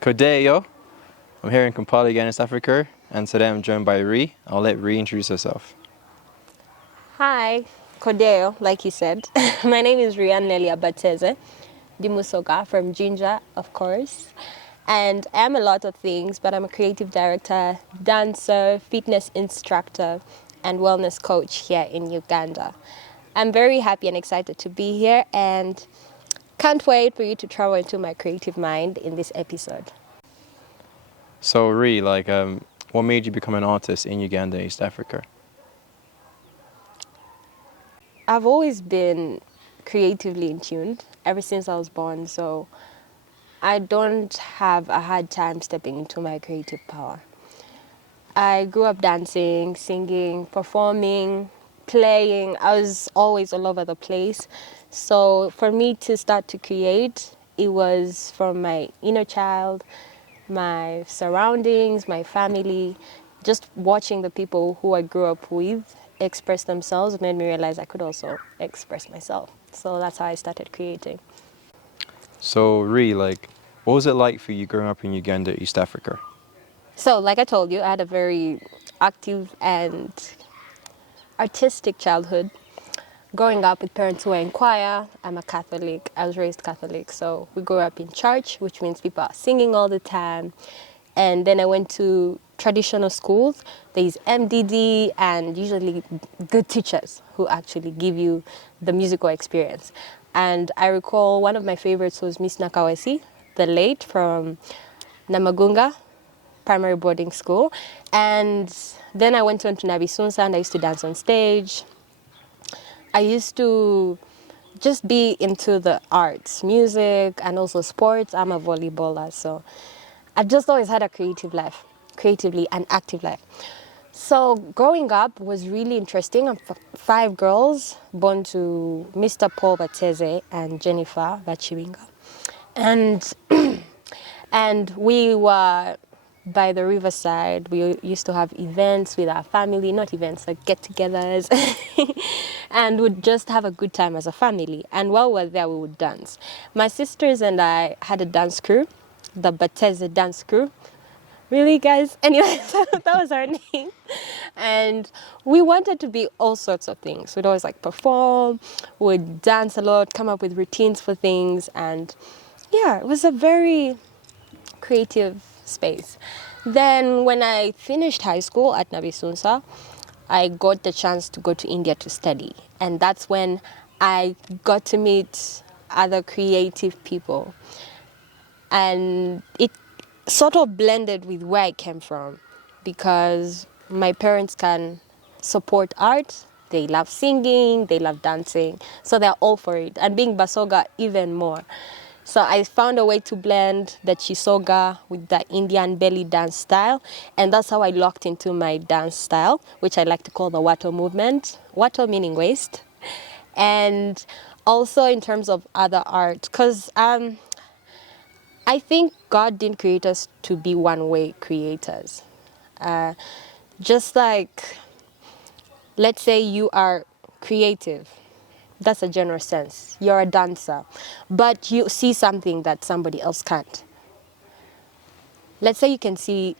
Kodeo. I'm here in Kampala, Uganda, East Africa, and today I'm joined by Ree. I'll let Ree introduce herself. Hi, Kodeo, like you said. My name is Rianne Bateeze, Dimusoga from Jinja, of course. And I'm a lot of things, but I'm a creative director, dancer, fitness instructor, and wellness coach here in Uganda. I'm very happy and excited to be here and can't wait for you to travel into my creative mind in this episode. So Ree, what made you become an artist in Uganda, East Africa? I've always been creatively in tune ever since I was born, so I don't have a hard time stepping into my creative power. I grew up dancing, singing, performing, playing. I was always all over the place. So for me to start to create, it was from my inner child, my surroundings, my family. Just watching the people who I grew up with express themselves made me realize I could also express myself. So that's how I started creating. So Ree, what was it like for you growing up in Uganda, East Africa? So, like I told you, I had a very active and artistic childhood. Growing up with parents who were in choir, I'm a Catholic. I was raised Catholic, so we grew up in church, which means people are singing all the time. And then I went to traditional schools. There's MDD and usually good teachers who actually give you the musical experience. And I recall one of my favorites was Miss Nakawesi, the late from Namagunga primary boarding school. And then I went on to Nabisunsa and I used to dance on stage. I used to just be into the arts, music, and also sports. I'm a volleyballer, so I've just always had a creative life, creatively an active life. So growing up was really interesting. I'm 5 girls born to Mr. Paul Bateeze and Jennifer Bachiwinga. And and we were by the riverside. We used to have events with our family, not events, like get-togethers, and would just have a good time as a family. And while we were there, we would dance. My sisters and I had a dance crew, the Bateeze dance crew. Really, guys? Anyway, that was our name. And we wanted to be all sorts of things. We'd always perform, we'd dance a lot, come up with routines for things. And yeah, it was a very creative space. Then when I finished high school at Nabisunsa, I got the chance to go to India to study. And that's when I got to meet other creative people. And it sort of blended with where I came from because my parents can support art. They love singing, they love dancing, so they're all for it. And being Basoga, even more. So I found a way to blend the Chisoga with the Indian belly dance style. And that's how I locked into my dance style, which I like to call the Wato movement. Wato meaning waist. And also in terms of other art, because I think God didn't create us to be one-way creators. Just like, let's say you are creative. That's a general sense. You're a dancer, but you see something that somebody else can't. Let's say you can see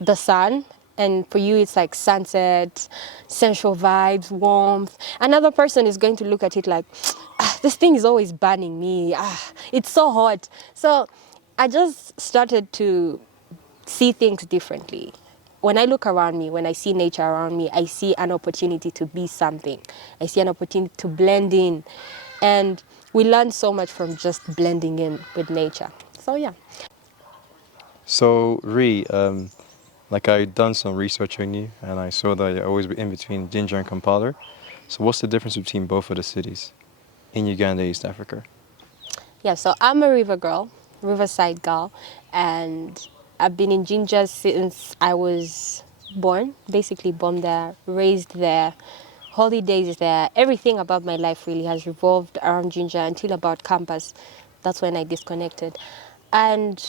the sun, and for you it's like sunset, sensual vibes, warmth. Another person is going to look at it like, this thing is always burning me. It's so hot. So I just started to see things differently. When I look around me, when I see nature around me, I see an opportunity to be something. I see an opportunity to blend in. And we learn so much from just blending in with nature. So, yeah. So Ree, I done some research on you, and I saw that you're always in between Jinja and Kampala. So what's the difference between both of the cities in Uganda, East Africa? Yeah, so I'm a river girl, riverside girl, and I've been in Jinja since I was born, basically born there, raised there, holidays there. Everything about my life really has revolved around Jinja until about campus. That's when I disconnected. And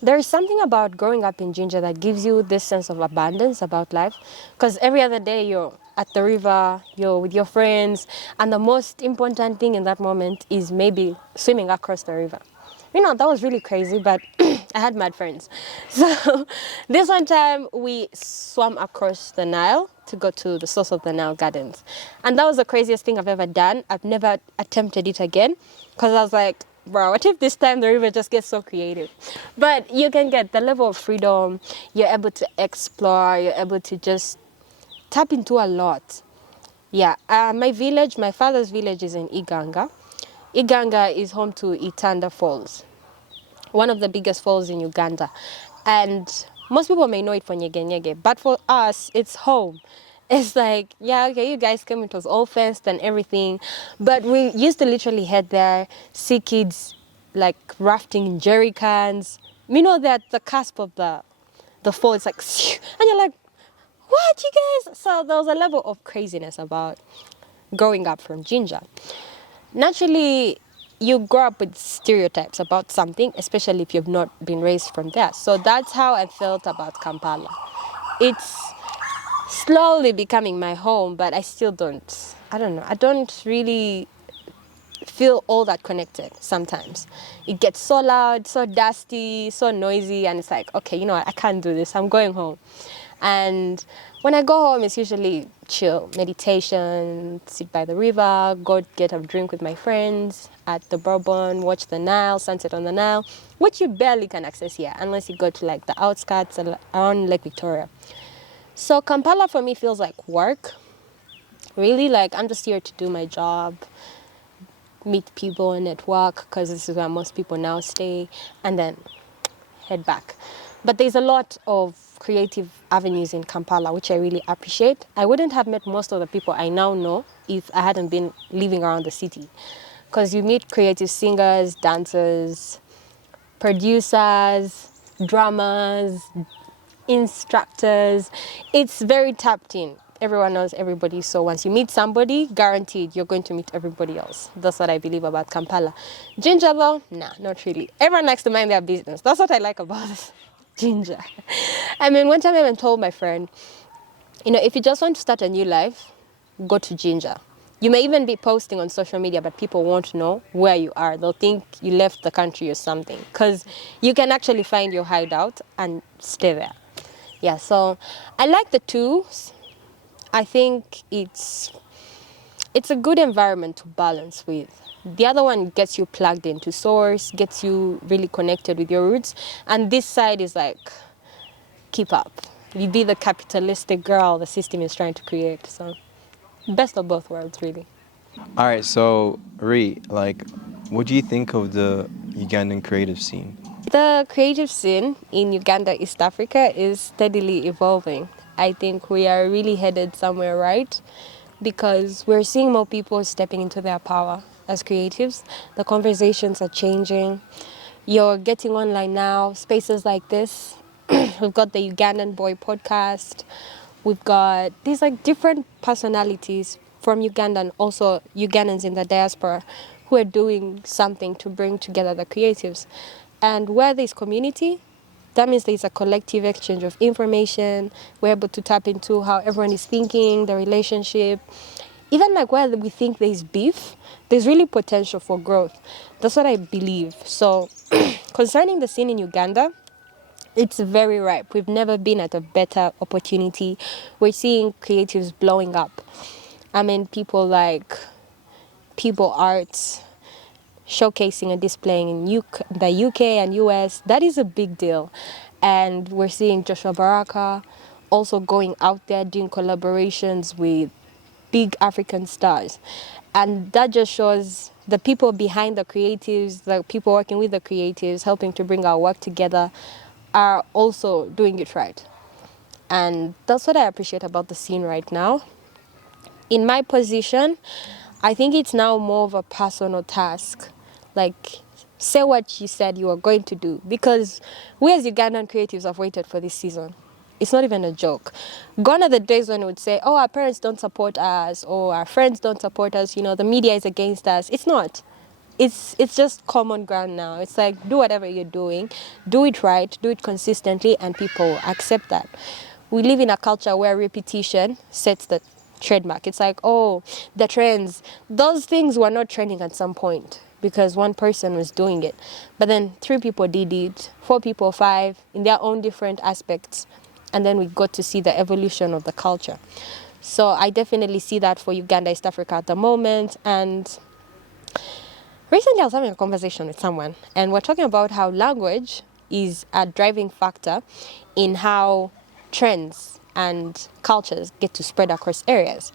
there is something about growing up in Jinja that gives you this sense of abundance about life. Because every other day you're at the river, you're with your friends, and the most important thing in that moment is maybe swimming across the river. That was really crazy, but I had mad friends. So this one time we swam across the Nile to go to the source of the Nile Gardens. And that was the craziest thing I've ever done. I've never attempted it again because I was like, bro, what if this time the river just gets so creative? But you can get the level of freedom, you're able to explore, you're able to just tap into a lot. Yeah, my father's village is in Iganga. Iganga is home to Itanda Falls, one of the biggest falls in Uganda. And most people may know it for Nyege Nyege, but for us, it's home. It's like, yeah, okay, you guys came, it was all fenced and everything. But we used to literally head there, see kids like rafting in jerry cans. They're at the cusp of the fall. It's like, and you're like, what, you guys? So there was a level of craziness about growing up from Jinja. Naturally, you grow up with stereotypes about something, especially if you've not been raised from there. So that's how I felt about Kampala. It's slowly becoming my home, but I still I don't know, I don't really feel all that connected sometimes. It gets so loud, so dusty, so noisy, and it's like, okay, you know what, I can't do this, I'm going home. And when I go home, it's usually chill, meditation, sit by the river, go get a drink with my friends at the Bourbon, watch the Nile, sunset on the Nile, which you barely can access here unless you go to like the outskirts around Lake Victoria. So Kampala for me feels like work. Really, like I'm just here to do my job, meet people and network, because this is where most people now stay, and then head back. But there's a lot of creative avenues in Kampala, which I really appreciate. I wouldn't have met most of the people I now know if I hadn't been living around the city. Because you meet creative singers, dancers, producers, drummers, instructors. It's very tapped in. Everyone knows everybody. So once you meet somebody, guaranteed you're going to meet everybody else. That's what I believe about Kampala. Jinja though, nah, not really. Everyone likes to mind their business. That's what I like about Jinja. One time I even told my friend, if you just want to start a new life, go to Jinja. You may even be posting on social media, but people won't know where you are. They'll think you left the country or something, because you can actually find your hideout and stay there. Yeah, so I like the two. I think it's a good environment to balance with. The other one gets you plugged into source, gets you really connected with your roots. And this side is like, keep up. You be the capitalistic girl the system is trying to create. So best of both worlds, really. All right, so what do you think of the Ugandan creative scene? The creative scene in Uganda, East Africa, is steadily evolving. I think we are really headed somewhere right, because we're seeing more people stepping into their power as creatives. The conversations are changing. You're getting online now, spaces like this. We've got the Ugandan Boy podcast. We've got these different personalities from Uganda, and also Ugandans in the diaspora, who are doing something to bring together the creatives. And where there's community, that means there's a collective exchange of information. We're able to tap into how everyone is thinking, the relationship. Even where we think there's beef, there's really potential for growth. That's what I believe. So concerning the scene in Uganda, it's very ripe. We've never been at a better opportunity. We're seeing creatives blowing up. People like People Arts showcasing and displaying in the UK and US. That is a big deal. And we're seeing Joshua Baraka also going out there doing collaborations with big African stars. And that just shows the people behind the creatives, the people working with the creatives, helping to bring our work together, are also doing it right. And that's what I appreciate about the scene right now. In my position, I think it's now more of a personal task. Say what you said you were going to do. Because we as Ugandan creatives have waited for this season. It's not even a joke. Gone are the days when we would say, oh, our parents don't support us, or our friends don't support us, the media is against us. It's not. It's just common ground now. It's like, do whatever you're doing, do it right, do it consistently, and people accept that. We live in a culture where repetition sets the trademark. It's like, oh, the trends. Those things were not trending at some point because one person was doing it. But then 3 people did it, 4 people, 5, in their own different aspects. And then we got to see the evolution of the culture. So I definitely see that for Uganda, East Africa at the moment. And recently I was having a conversation with someone, and we're talking about how language is a driving factor in how trends and cultures get to spread across areas.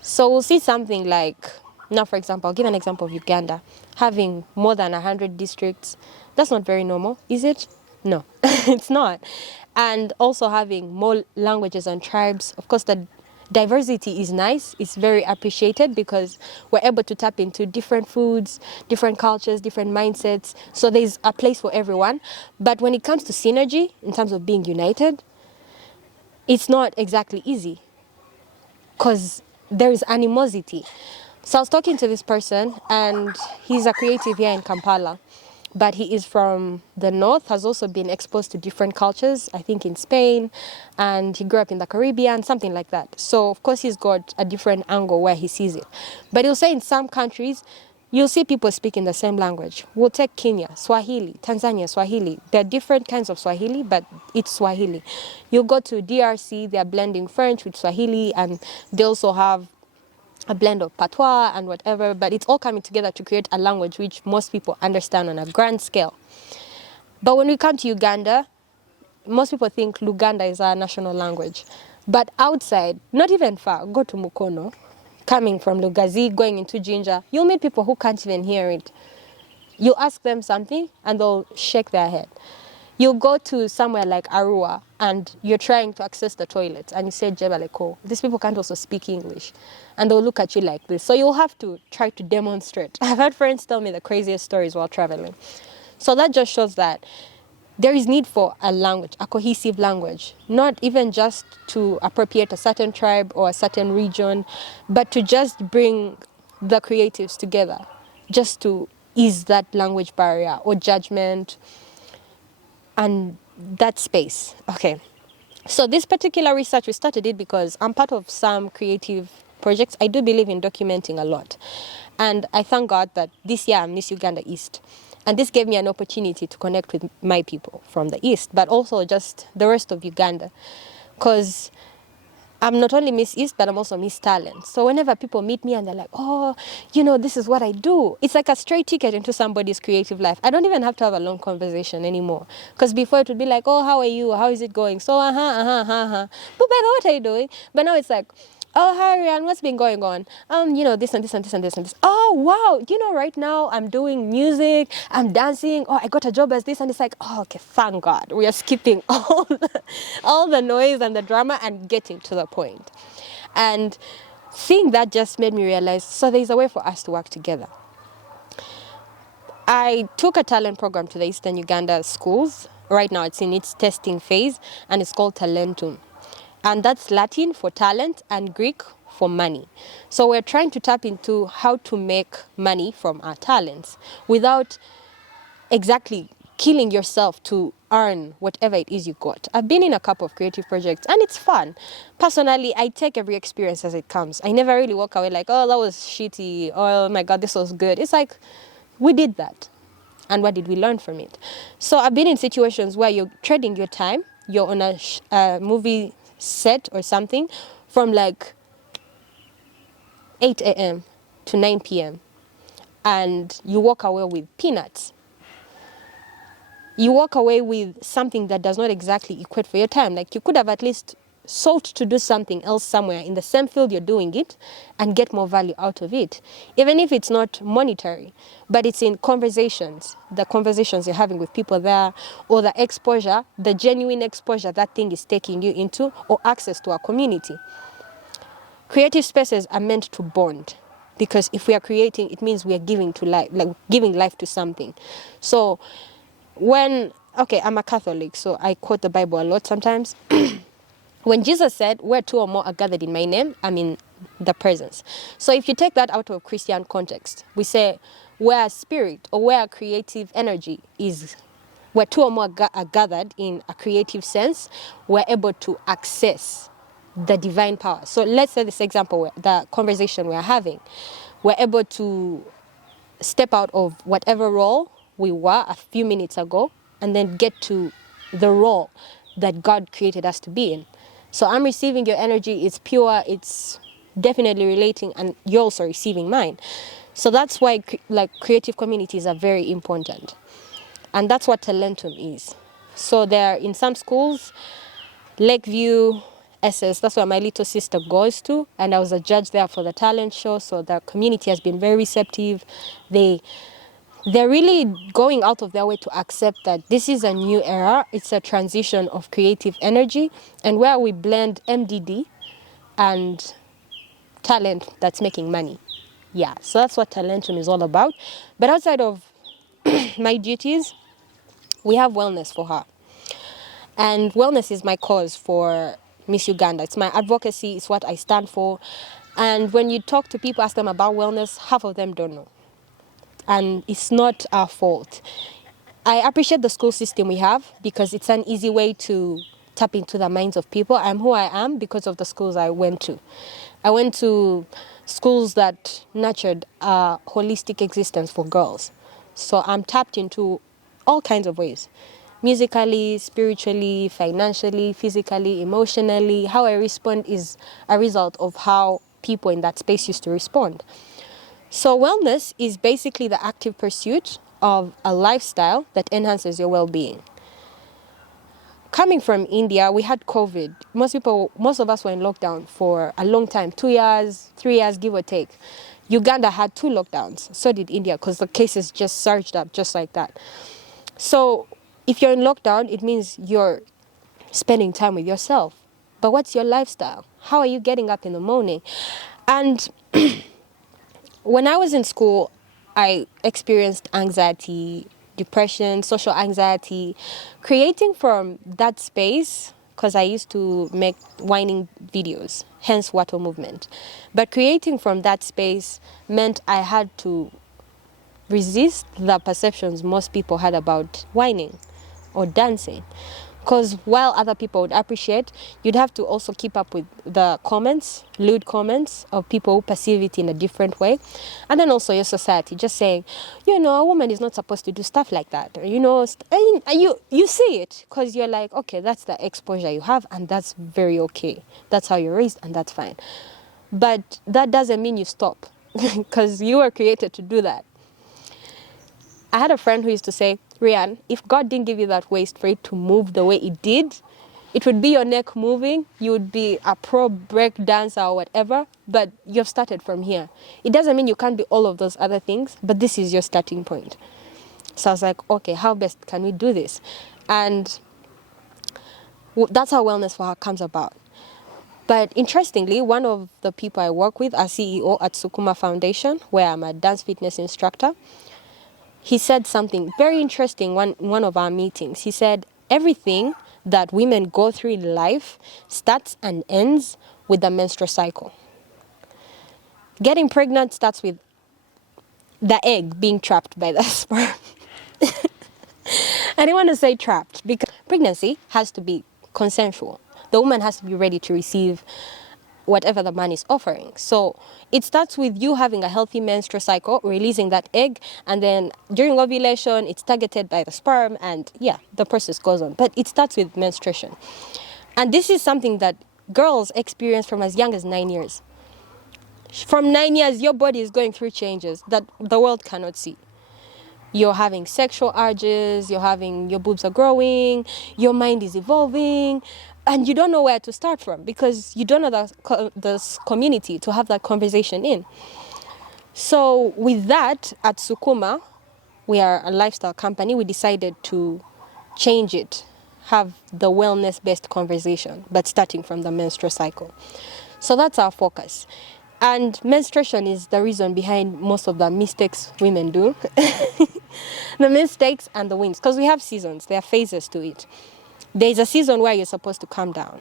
So we'll see something like, now for example, I'll give an example of Uganda, having more than 100 districts. That's not very normal, is it? No, it's not. And also having more languages and tribes. Of course, the diversity is nice. It's very appreciated because we're able to tap into different foods, different cultures, different mindsets. So there's a place for everyone. But when it comes to synergy, in terms of being united, it's not exactly easy because there is animosity. So I was talking to this person, and he's a creative here in Kampala, but he is from the north, has also been exposed to different cultures, I think in Spain, and he grew up in the Caribbean, something like that. So of course he's got a different angle where he sees it. But he'll say in some countries, you'll see people speaking the same language. We'll take Kenya, Swahili, Tanzania, Swahili. There are different kinds of Swahili, but it's Swahili. You'll go to DRC, they're blending French with Swahili, and they also have a blend of patois and whatever, but it's all coming together to create a language which most people understand on a grand scale. But when we come to Uganda, most people think Luganda is our national language. But outside, not even far, go to Mukono, coming from Lugazi, going into Jinja, you'll meet people who can't even hear it. You ask them something and they'll shake their head. You go to somewhere like Arua and you're trying to access the toilet and you say Jebaleko. These people can't also speak English and they'll look at you like this. So you'll have to try to demonstrate. I've had friends tell me the craziest stories while traveling. So that just shows that there is need for a language, a cohesive language, not even just to appropriate a certain tribe or a certain region, but to just bring the creatives together, just to ease that language barrier or judgment and that space. Okay. So this particular research, we started it because I'm part of some creative projects. I do believe in documenting a lot. And I thank God that this year I'm Miss Uganda East. And this gave me an opportunity to connect with my people from the East, but also just the rest of Uganda. Because I'm not only Miss East, but I'm also Miss Talent. So whenever people meet me and they're like, oh, you know, this is what I do. It's like a straight ticket into somebody's creative life. I don't even have to have a long conversation anymore. Because before it would be like, oh, how are you? How is it going? So, But by the way, what are you doing? But now it's like, oh, hi, Rianne, what's been going on? You know, this and this and this and this and this. Oh, wow. You know, right now I'm doing music, I'm dancing. Oh, I got a job as this. And it's like, oh, okay, thank God. We are skipping all the noise and the drama and getting to the point. And seeing that just made me realize, so there's a way for us to work together. I took a talent program to the Eastern Uganda schools. Right now it's in its testing phase and it's called Talentum. And that's Latin for talent and Greek for money. So we're trying to tap into how to make money from our talents without exactly killing yourself to earn whatever it is you got. I've been in a couple of creative projects and it's fun. Personally, I take every experience as it comes. I never really walk away like, oh, that was shitty. Oh my God, this was good. It's like, we did that. And what did we learn from it? So I've been in situations where you're trading your time. You're on a movie set or something from like 8 a.m. to 9 p.m. and you walk away with peanuts. You walk away with something that does not exactly equate for your time. Like you could have at least sought to do something else somewhere in the same field you're doing it and get more value out of it. Even if it's not monetary, but it's in conversations, the conversations you're having with people there, or the exposure, the genuine exposure that thing is taking you into, or access to a community. Creative spaces are meant to bond, because if we are creating, it means we are giving to life, like giving life to something. So I'm a Catholic, so I quote the Bible a lot sometimes. When Jesus said, where 2 or more are gathered in my name, I'm in the presence. So if you take that out of Christian context, we say where spirit or where creative energy is, where 2 or more are gathered in a creative sense, we're able to access the divine power. So let's say this example, the conversation we are having, we're able to step out of whatever role we were a few minutes ago and then get to the role that God created us to be in. So I'm receiving your energy, it's pure, it's definitely relating, and you're also receiving mine. So that's why creative communities are very important. And that's what Talentum is. So there in some schools, Lakeview, SS, that's where my little sister goes to, and I was a judge there for the talent show, so the community has been very receptive. They're really going out of their way to accept that this is a new era, it's a transition of creative energy, and where we blend MDD and talent that's making money. Yeah, so that's what Talentum is all about. But outside of my duties, we have wellness for her. And wellness is my cause for Miss Uganda. It's my advocacy, it's what I stand for. And when you talk to people, ask them about wellness, half of them don't know. And it's not our fault. I appreciate the school system we have because it's an easy way to tap into the minds of people. I'm who I am because of the schools I went to. I went to schools that nurtured a holistic existence for girls. So I'm tapped into all kinds of ways. Musically, spiritually, financially, physically, emotionally. How I respond is a result of how people in that space used to respond. So wellness is basically the active pursuit of a lifestyle that enhances your well-being. Coming from India, we had COVID. Most of us were in lockdown for a long time, 2 years, 3 years, give or take. Uganda had 2 lockdowns, so did India, because the cases just surged up just like that. So if you're in lockdown, it means you're spending time with yourself. But what's your lifestyle? How are you getting up in the morning? And when I was in school, I experienced anxiety, depression, social anxiety. Creating from that space, because I used to make whining videos, hence Wato movement. But creating from that space meant I had to resist the perceptions most people had about whining or dancing. Because while other people would appreciate, you'd have to also keep up with the comments, lewd comments of people who perceive it in a different way. And then also your society, just saying, a woman is not supposed to do stuff like that. Or, you see it because you're like, okay, that's the exposure you have and that's very okay. That's how you're raised and that's fine. But that doesn't mean you stop because you were created to do that. I had a friend who used to say, Rianne, if God didn't give you that waist for it to move the way it did, it would be your neck moving, you would be a pro break dancer or whatever, but you've started from here. It doesn't mean you can't be all of those other things, but this is your starting point. So I was like, okay, how best can we do this? And that's how Wellness for Her comes about. But interestingly, one of the people I work with, a CEO at Sukuma Foundation, where I'm a dance fitness instructor, he said something very interesting one of our meetings. He said, everything that women go through in life starts and ends with the menstrual cycle. Getting pregnant starts with the egg being trapped by the sperm. I didn't want to say trapped because pregnancy has to be consensual. The woman has to be ready to receive whatever the man is offering. So it starts with you having a healthy menstrual cycle, releasing that egg, and then during ovulation, it's targeted by the sperm, and the process goes on. But it starts with menstruation. And this is something that girls experience from as young as 9 years. From 9 years, your body is going through changes that the world cannot see. You're having sexual urges, your boobs are growing, your mind is evolving, and you don't know where to start from because you don't know the community to have that conversation in. So with that, at Sukuma, we are a lifestyle company, we decided to change it, have the wellness-based conversation, but starting from the menstrual cycle. So that's our focus. And menstruation is the reason behind most of the mistakes women do. The mistakes and the wins, because we have seasons, there are phases to it. There's a season where you're supposed to calm down,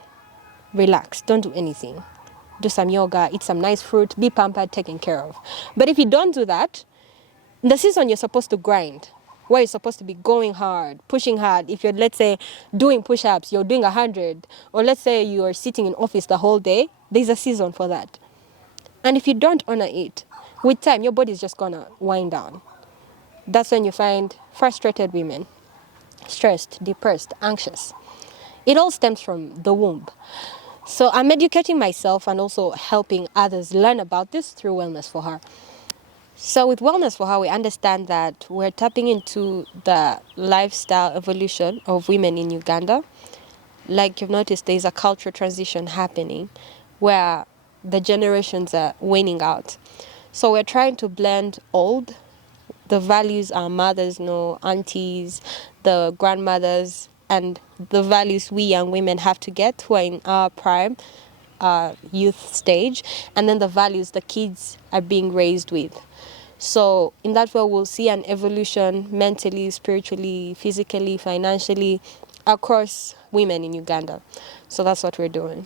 relax, don't do anything. Do some yoga, eat some nice fruit, be pampered, taken care of. But if you don't do that, in the season you're supposed to grind. where you're supposed to be going hard, pushing hard. If you're, let's say, doing push-ups, you're doing 100, or let's say you're sitting in office the whole day, there's a season for that. And if you don't honor it, with time, your body's just gonna wind down. That's when you find frustrated women, stressed, depressed, anxious. It all stems from the womb. So I'm educating myself and also helping others learn about this through Wellness for Her. So with Wellness for Her, we understand that we're tapping into the lifestyle evolution of women in Uganda. Like you've noticed, there's a cultural transition happening where the generations are waning out. So we're trying to blend the values our mothers know, aunties, the grandmothers, and the values we young women have to get who are in our prime, youth stage, and then the values the kids are being raised with. So in that way, we'll see an evolution mentally, spiritually, physically, financially, across women in Uganda. So that's what we're doing.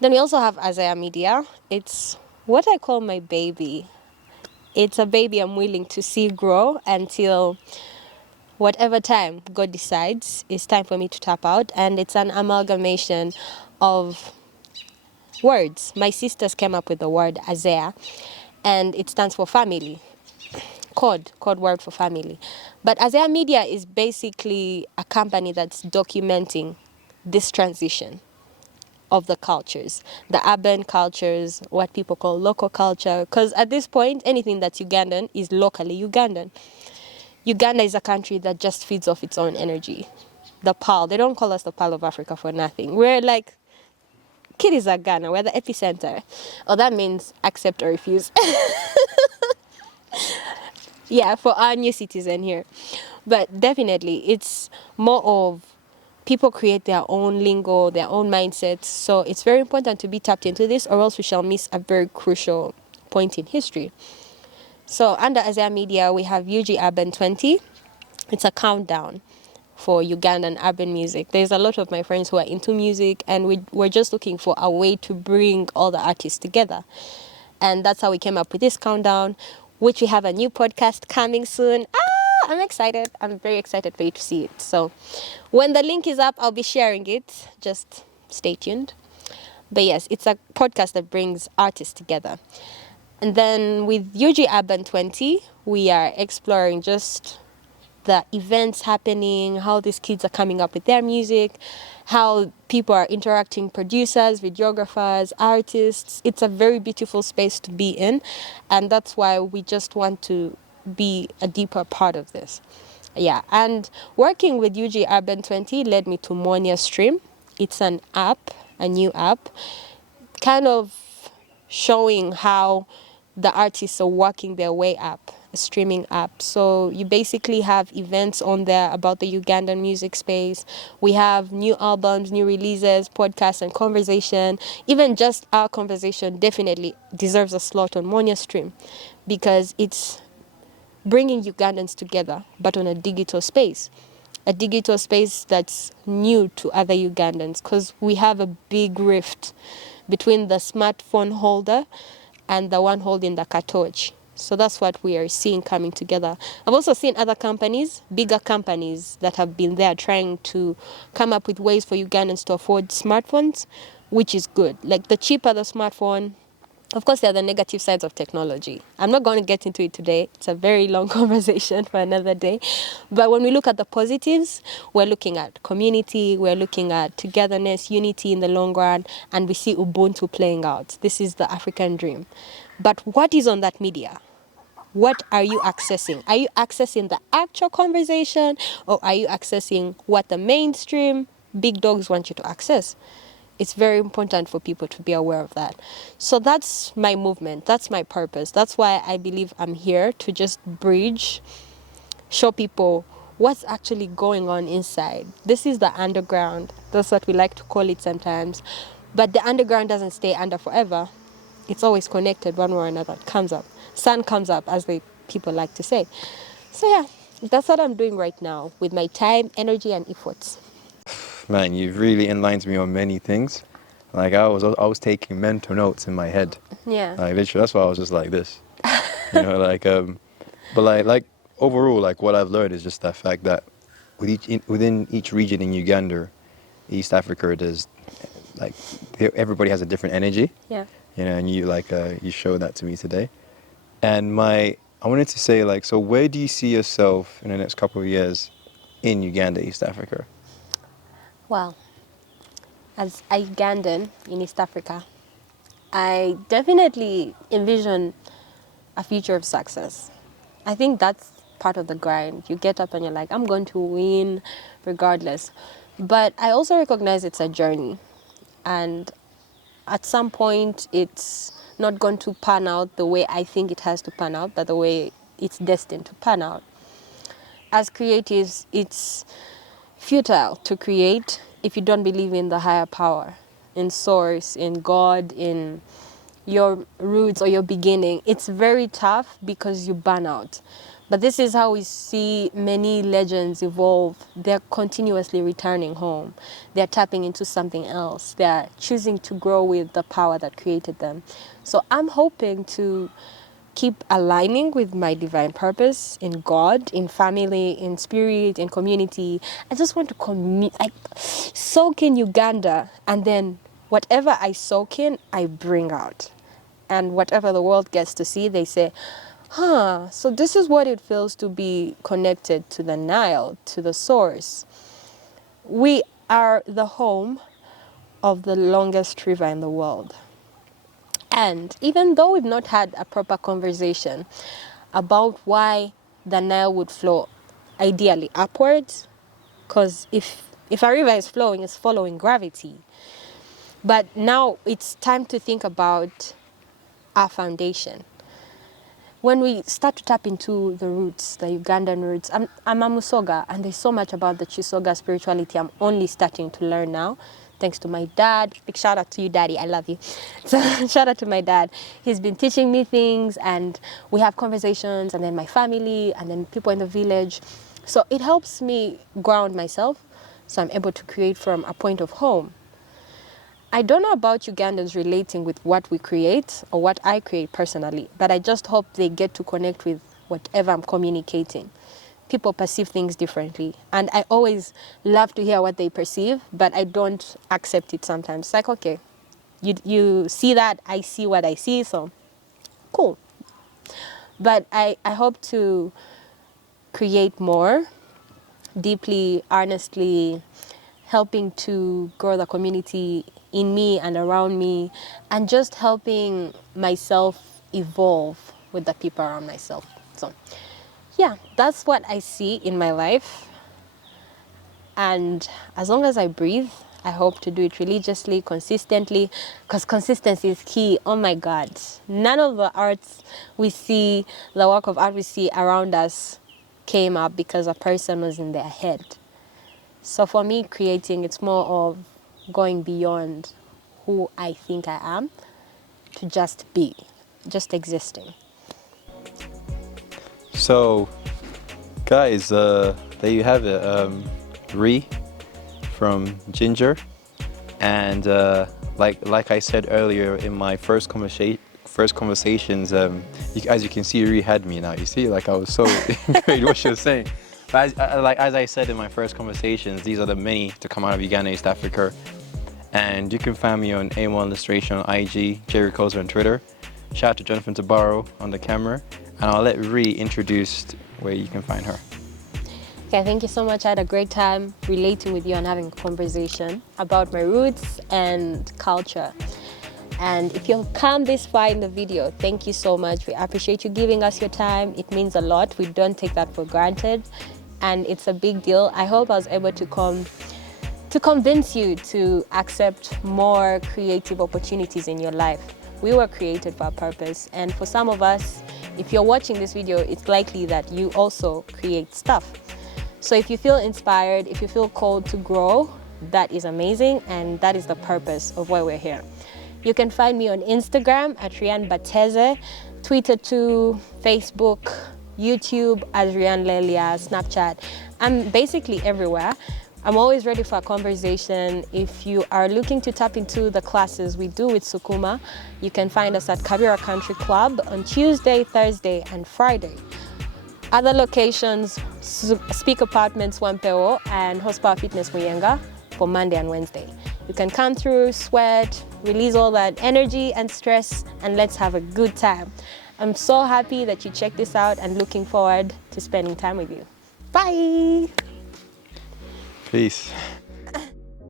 Then we also have Isaiah Media. It's what I call my baby. It's a baby I'm willing to see grow until whatever time God decides it's time for me to tap out. And it's an amalgamation of words. My sisters came up with the word Isaiah, and it stands for family. Code word for family. But Isaiah Media is basically a company that's documenting this transition of the cultures, the urban cultures, what people call local culture. Because at this point, anything that's Ugandan is locally Ugandan. Uganda is a country that just feeds off its own energy. The Pearl. They don't call us the Pearl of Africa for nothing. We're like kiddies are Ghana. We're the epicenter. Oh, that means accept or refuse. Yeah, for our new citizen here. But definitely, it's more of people create their own lingo, their own mindsets. So it's very important to be tapped into this, or else we shall miss a very crucial point in history. So under Isaiah Media, we have UG Urban 20. It's a countdown for Ugandan urban music. There's a lot of my friends who are into music, and we're just looking for a way to bring all the artists together. And that's how we came up with this countdown, which we have a new podcast coming soon. I'm excited. I'm very excited for you to see it. So when the link is up, I'll be sharing it. Just stay tuned. But yes, it's a podcast that brings artists together. And then with UG Urban 20, we are exploring just the events happening, how these kids are coming up with their music, how people are interacting, producers, videographers, artists. It's a very beautiful space to be in, and that's why we just want to be a deeper part of this. Yeah, and working with UG Urban 20 led me to Monia Stream. It's an app, a new app, kind of showing how the artists are working their way up, a streaming app. So you basically have events on there about the Ugandan music space. We have new albums, new releases, podcasts and conversation. Even just our conversation definitely deserves a slot on Monia Stream, because it's bringing Ugandans together, but on a digital space. A digital space that's new to other Ugandans, because we have a big rift between the smartphone holder and the one holding the cartouche. So that's what we are seeing coming together. I've also seen other companies, bigger companies, that have been there trying to come up with ways for Ugandans to afford smartphones, which is good. Like the cheaper the smartphone, of course, there are the negative sides of technology. I'm not going to get into it today. It's a very long conversation for another day. But when we look at the positives, we're looking at community, we're looking at togetherness, unity in the long run, and we see Ubuntu playing out. This is the African dream. But what is on that media? What are you accessing? Are you accessing the actual conversation, or are you accessing what the mainstream big dogs want you to access? It's very important for people to be aware of that. So that's my movement. That's my purpose. That's why I believe I'm here, to just bridge, show people what's actually going on inside. This is the underground. That's what we like to call it sometimes. But the underground doesn't stay under forever. It's always connected one way or another. It comes up. Sun comes up, as people like to say. So yeah, that's what I'm doing right now with my time, energy, and efforts. Man, you've really enlightened me on many things. Like I was taking mental notes in my head. Yeah. Like literally, that's why I was just like this. But like overall, like what I've learned is just that fact that within each region in Uganda, East Africa, there's like everybody has a different energy. Yeah. You know, and you showed that to me today. And I wanted to say, like, so where do you see yourself in the next couple of years in Uganda, East Africa? Well, as a Ugandan in East Africa, I definitely envision a future of success. I think that's part of the grind. You get up and you're like, I'm going to win regardless. But I also recognize it's a journey. And at some point, it's not going to pan out the way I think it has to pan out, but the way it's destined to pan out. As creatives, it's futile to create if you don't believe in the higher power, in source, in God, in your roots or your beginning. It's very tough because you burn out. But this is how we see many legends evolve. They're continuously returning home. They're tapping into something else. They're choosing to grow with the power that created them. So I'm hoping to keep aligning with my divine purpose in God, in family, in spirit, in community. I just want to soak in Uganda, and then whatever I soak in, I bring out. And whatever the world gets to see, they say, so this is what it feels to be connected to the Nile, to the source. We are the home of the longest river in the world. And even though we've not had a proper conversation about why the Nile would flow ideally upwards, because if a river is flowing, it's following gravity. But now it's time to think about our foundation. When we start to tap into the roots, the Ugandan roots, I'm a Musoga, and there's so much about the Chisoga spirituality I'm only starting to learn now, thanks to my dad. Big shout out to you, Daddy. I love you. So shout out to my dad. He's been teaching me things, and we have conversations, and then my family, and then people in the village. So it helps me ground myself, so I'm able to create from a point of home. I don't know about Ugandans relating with what we create or what I create personally, but I just hope they get to connect with whatever I'm communicating. People perceive things differently, and I always love to hear what they perceive, but I don't accept it sometimes. It's like, okay, you see that, I see what I see, so cool. But I hope to create more, deeply, earnestly, helping to grow the community in me and around me, and just helping myself evolve with the people around myself. So yeah, that's what I see in my life. And as long as I breathe, I hope to do it religiously, consistently, because consistency is key. Oh my God. None of the arts we see, the work of art we see around us came up because a person was in their head. So for me, creating, it's more of going beyond who I think I am to just be, just existing. So, guys, there you have it. Ree from Jinja, and like I said earlier in my first conversations, as you can see, Ree had me now. You see, like I was so great what she was saying. But as I said in my first conversations, these are the many to come out of Uganda, East Africa. And you can find me on A1 Illustration on IG, Rukoza on Twitter. Shout out to Jonathan Tabaro on the camera. And I'll let Ree introduce where you can find her. Okay, thank you so much. I had a great time relating with you and having a conversation about my roots and culture. And if you've come this far in the video, thank you so much. We appreciate you giving us your time. It means a lot. We don't take that for granted. And it's a big deal. I hope I was able to convince you to accept more creative opportunities in your life. We were created for a purpose. And for some of us, if you're watching this video, it's likely that you also create stuff. So if you feel inspired, if you feel called to grow, that is amazing. And that is the purpose of why we're here. You can find me on Instagram at Rianne Bateeze, Twitter too, Facebook, YouTube as Rianne Lelia, Snapchat. I'm basically everywhere. I'm always ready for a conversation. If you are looking to tap into the classes we do with Sukuma, you can find us at Kabira Country Club on Tuesday, Thursday, and Friday. Other locations, Speak Apartments Wampeo and Horsepower Fitness Muyenga for Monday and Wednesday. You can come through, sweat, release all that energy and stress, and let's have a good time. I'm so happy that you checked this out and looking forward to spending time with you. Bye! Peace.